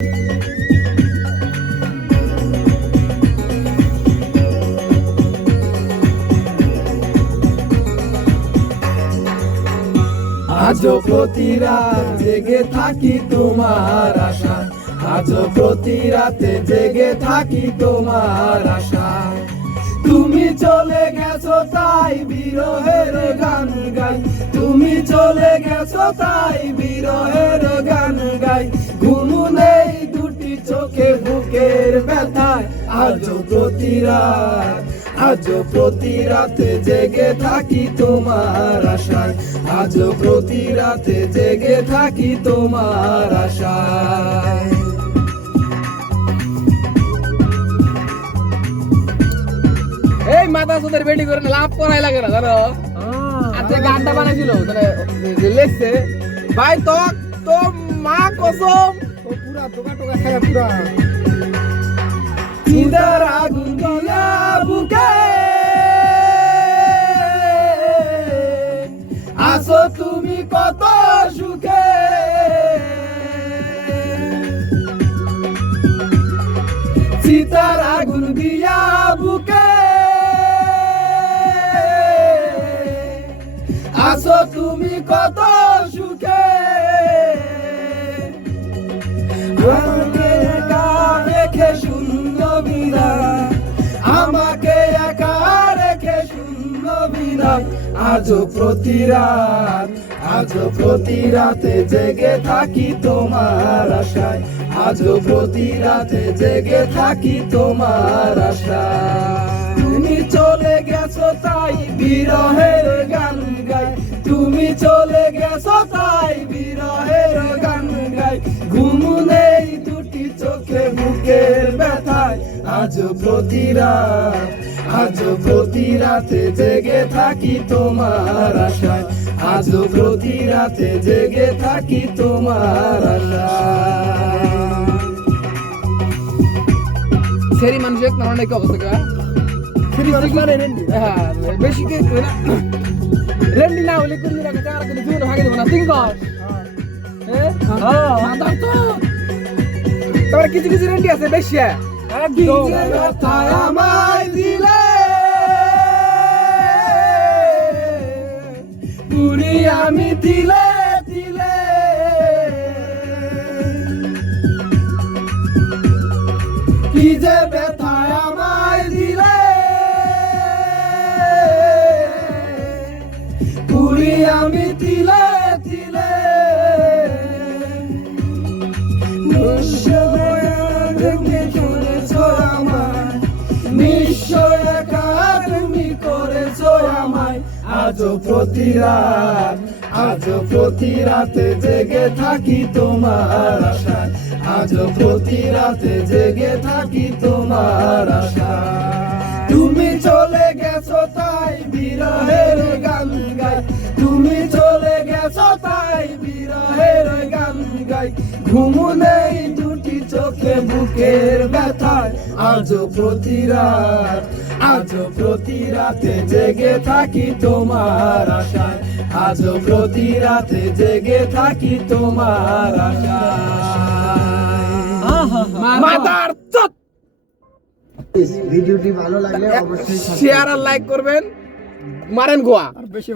আজও প্রতি রাত জেগে থাকি তোমার আশায়, আজও প্রতি রাতে জেগে থাকি তোমার আশায়। তুমি চলে গেছো তাই বিরহের গান গাই, তুমি চলে গেছো তাই বিরহের গান গাই। ঘুম নেই দুটি চোখে বুকের ব্যথায়, আজও প্রতি রাত, আজও প্রতি রাতে জেগে থাকি তোমার আশায়, আজও প্রতি রাতে জেগে থাকি তোমার আশায়। এই মাথা সুদের বেটি করে লাভ করাই লাগে না জানো। আজকে গানটা বানাইছিল মানে লিখছে ভাই তো মা কসম ও পুরা টোকা টোকা খায় পুরা। চিন্তার আগুন দিয়া বুকে আসো তুমি কত সুখে, চিতার আগুন দিয়া বুকে আসো তুমি কত সুখে। আমাকে একা রেখে শূন্য বিদায়, আমাকে একা রেখে শূন্য বিদায়। আজও প্রতি রাত, আজও প্রতি রাতে জেগে থাকি তোমার আশায়, আজও প্রতি রাতে জেগে থাকি তোমার আশায়। তুমি চলে গেছো তাই বিরহের গান গাই, তুমি চলে গেছো তাই বিরহের গান গাই। ঘুম নেই দুটি চোখে বুকের ব্যথায়, আজও প্রতি রাত, আজও প্রতি রাতে জেগে থাকি তোমার আশায়, আজও প্রতি রাতে জেগে থাকি তোমার আশায়। সেরি মানুষ এক নাম নাকি অবস্থা হ্যাঁ বেশি কে না রেন্ডি না হলে কোন দিন চারা করে জীবন ভাগে দেব না তুই কর হ্যাঁ মাদার তো তোর কিছু কিছু রেন্ডি আছে বেশি আমায় দিলে পুরি আমি দিলে দিলে, কি যে ব্যথায় আমায় দিলে পুরি আমি দিলে দিলে। আজও প্রতি রাত, আজও প্রতি রাতে জেগে থাকি তোমার আশায়, আজও প্রতি রাতে জেগে থাকি তোমার আশায়। তুমি চলে গেছো তাই বিরহের গান গাই, তুমি চলে গেছো তাই বিরহের গান গাই। ঘুম নেই দুটি চোখে বুকের ব্যথায়, আজও প্রতি রাত, আজও প্রতি রাতে জেগে থাকি তোমার আশায়, আজও প্রতি রাতে জেগে থাকি তোমার আশায়। মাদার তো ভিডিওটি ভালো লাগলে অবশ্যই শেয়ার আর লাইক করবেন, মারেন গোয়া। বেশি